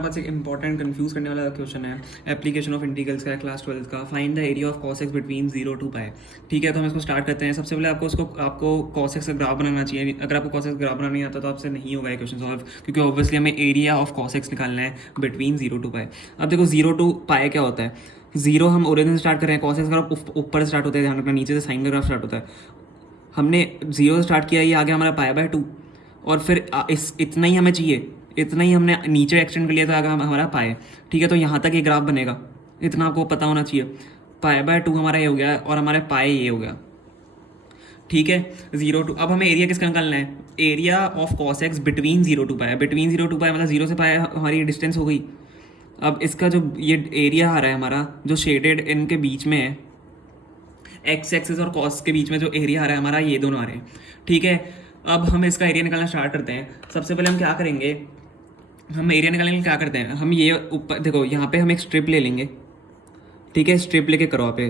बहुत एक important confuse करने वाला क्वेश्चन है एप्लीकेशन ऑफ इंटीग्रल्स का क्लास 12 का। Find the area of cos x between 0 to pi. ठीक है, तो हम इसको स्टार्ट करते हैं। सबसे पहले आपको cos x का ग्राफ बनाना चाहिए। अगर आपको cos x ग्राफ बनाना नहीं आता तो आपसे नहीं होगा ये क्वेश्चन सॉल्व, क्योंकि ऑब्वियसली हमें एरिया ऑफ cos x निकालना है बिटवीन 0 टू पाई। अब देखो 0 टू पाई क्या होता है। 0 हम ओरिजिन से स्टार्ट कर रहे हैं, cos x ग्राफ ऊपर स्टार्ट होता है, ध्यान रखना, नीचे से साइन का ग्राफ स्टार्ट होता है। हमने 0 से स्टार्ट किया, ये आ गया हमारा पाई/2, और फिर इतना ही हमें चाहिए, इतना ही हमने नीचे एक्सटेंड कर लिया तो आगे हमारा पाए। ठीक है, तो यहाँ तक ये ग्राफ बनेगा, इतना आपको पता होना चाहिए। पाई/2 हमारा ये हो गया और हमारे पाए ये हो गया। ठीक है, 0 टू, अब हमें एरिया किसका निकालना है? Area of cos x between 0 to pi. Between 0 to pi मतलब 0 से पाई हमारी डिस्टेंस हो गई। अब इसका जो ये एरिया आ रहा है हमारा, जो शेडेड इनके बीच में है, एक्स एक्सिस और कॉस के बीच में जो एरिया आ रहा है हमारा, ये दोनों आ रहे हैं। ठीक है, अब हम इसका एरिया निकालना स्टार्ट करते हैं। सबसे पहले हम क्या करेंगे, हम एरिया निकालने के लिए क्या करते हैं, हम ये ऊपर देखो, यहाँ पे हम एक स्ट्रिप ले लेंगे। ठीक है, स्ट्रिप लेके करो आप।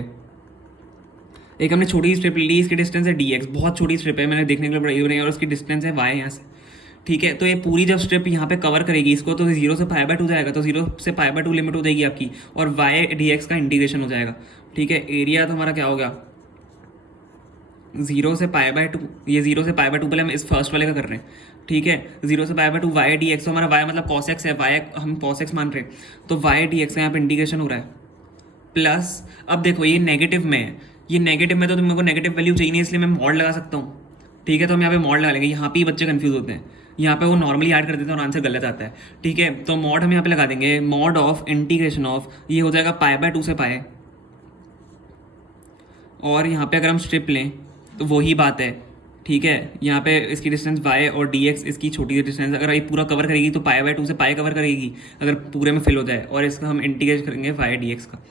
एक हमने छोटी स्ट्रिप ली, इसकी डिस्टेंस है dx, बहुत छोटी स्ट्रिप है, मैंने देखने के लिए बड़ी बनाई, और उसकी डिस्टेंस है y यहाँ से। ठीक है, तो ये पूरी जब स्ट्रिप यहाँ पे कवर करेगी इसको, तो 0 से पाई/2 जाएगा, तो 0 से पाई/2 लिमिट हो जाएगी आपकी, और y dx का इंटीग्रेशन हो जाएगा। ठीक है, एरिया तो हमारा क्या होगा, 0 से पाई/2, ये 0 से पाई/2 पहले हम इस फर्स्ट वाले का कर रहे हैं। ठीक है, 0 से पाई/2 y dx, तो हमारा y मतलब cos x है, y हम cos x मान रहे हैं, तो y dx का यहाँ पे इंटीग्रेशन हो रहा है। प्लस अब देखो ये नेगेटिव में है, ये नेगेटिव में तो मेरे को नेगेटिव वैल्यू चाहिए नहीं, इसलिए मैं मॉड लगा सकता हूँ। ठीक है, तो हम यहाँ पे मॉड लगा लेंगे। यहाँ पे ही बच्चे कंफ्यूज होते हैं, यहाँ पे वो नॉर्मली ऐड कर देते हैं और आंसर गलत आता है। ठीक है, तो मॉड हम यहाँ पे लगा देंगे, मॉड ऑफ इंटीग्रेशन ऑफ, ये हो जाएगा पाई/2 से पाए, और यहाँ पे अगर हम स्ट्रिप लें तो वही बात है। ठीक है, यहाँ पे इसकी डिस्टेंस y और dx, इसकी छोटी डिस्टेंस, अगर ये पूरा कवर करेगी तो पाई/2 से पाई कवर करेगी, अगर पूरे में फिल हो जाए, और इसका हम इंटीग्रेट करेंगे y dx का।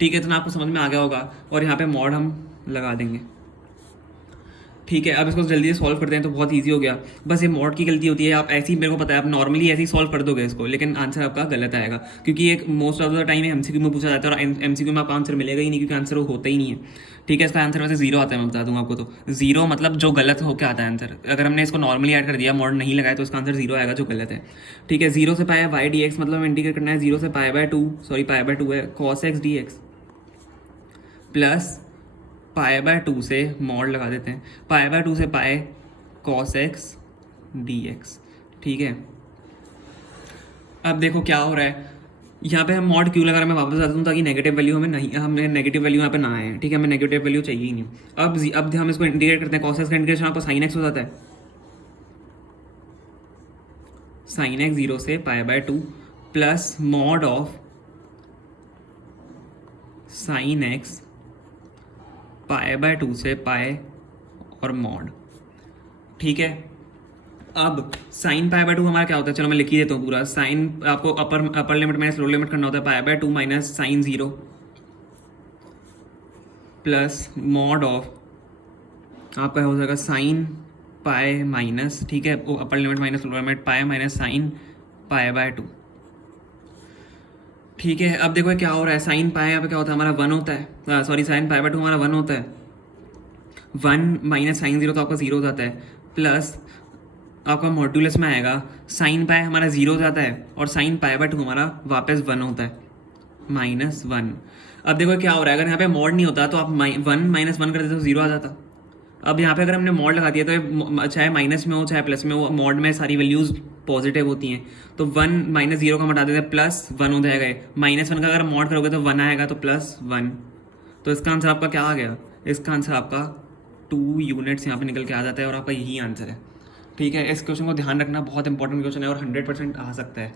ठीक है, तो ना आपको समझ में आ गया होगा, और यहाँ पे मॉड हम लगा देंगे। ठीक है, अब इसको जल्दी से सॉल्व करते हैं, तो बहुत इजी हो गया। बस ये मॉड की गलती होती है, आप ऐसे ही, मेरे को पता है आप नॉर्मली ऐसे ही सॉल्व कर दोगे इसको, लेकिन आंसर आपका गलत आएगा, क्योंकि एक most of the time MCQ में पूछा जाता है, और एमसीक्यू में आपका आंसर मिलेगा ही नहीं, क्योंकि आंसर वो होता ही नहीं है। ठीक है, इसका आंसर वैसे 0 आता है, मैं बता दूंगा आपको। तो 0 मतलब जो गलत होकर आता है आंसर। अगर हमने इसको नॉर्मली ऐड कर दिया, मॉड नहीं लगाया, तो इसका आंसर 0 आएगा, जो गलत है। ठीक है, 0 से पाई y dx मतलब इंटीग्रेट करना है 0 से पाई/2, सॉरी पाई/2 है, cos x dx प्लस पाई/2 से मॉड लगा देते हैं, पाई/2 से पाई cos x dx। ठीक है, अब देखो क्या हो रहा है, यहाँ पे हम मॉड क्यों लगा रहे हैं, मैं वापस बता दूँ, ताकि नेगेटिव वैल्यू हमें नहीं, हमें नेगेटिव वैल्यू यहाँ पे ना आए। ठीक है, हमें नेगेटिव वैल्यू चाहिए ही नहीं। अब हम इसको इंटीग्रेट करते हैं, cos x का इंटीग्रेशन आपका sin x हो जाता है, sin x 0 से पाई/2 plus mod of sin x पाई/2 से पाई और मॉड। ठीक है, अब साइन पाई/2 हमारा क्या होता है, चलो मैं लिख ही देता हूँ पूरा। साइन आपको upper limit minus lower limit करना होता है, पाई/2 minus sine 0 plus mod of आपका हो जाएगा साइन पाई माइनस, ठीक है, upper limit minus lower limit, pi minus sine पाई/2। ठीक है, अब देखो क्या हो रहा है, साइन पाई यहाँ पे क्या होता है हमारा 1 होता है, सॉरी साइन पाई/2 हमारा 1 होता है, 1 माइनस साइन 0 तो आपका 0 हो जाता है, प्लस आपका मॉड्यूलस में आएगा, साइन पाई हमारा 0 हो जाता है, और साइन पाई/2 हमारा वापस 1 होता है, -1। अब देखो क्या हो रहा है, अगर यहाँ पे मॉड नहीं होता तो आप 1 माइनस 1 कर देते तो 0 आ जाता। अब यहाँ पे अगर हमने मॉड लगा दिया तो चाहे माइनस में हो चाहे प्लस में हो, मॉड में सारी वैल्यूज पॉजिटिव होती हैं, तो 1 माइनस 0 का हटा देते हैं, +1 हो जाएगा। -1 का अगर मॉड करोगे तो 1 आएगा, तो +1। तो इसका आंसर आपका क्या आ गया, इसका आंसर आपका 2 यूनिट्स यहाँ पे निकल के आ जाता है, और आपका यही आंसर है। ठीक है, इस क्वेश्चन को ध्यान रखना, बहुत इंपॉर्टेंट क्वेश्चन है और 100% आ सकता है।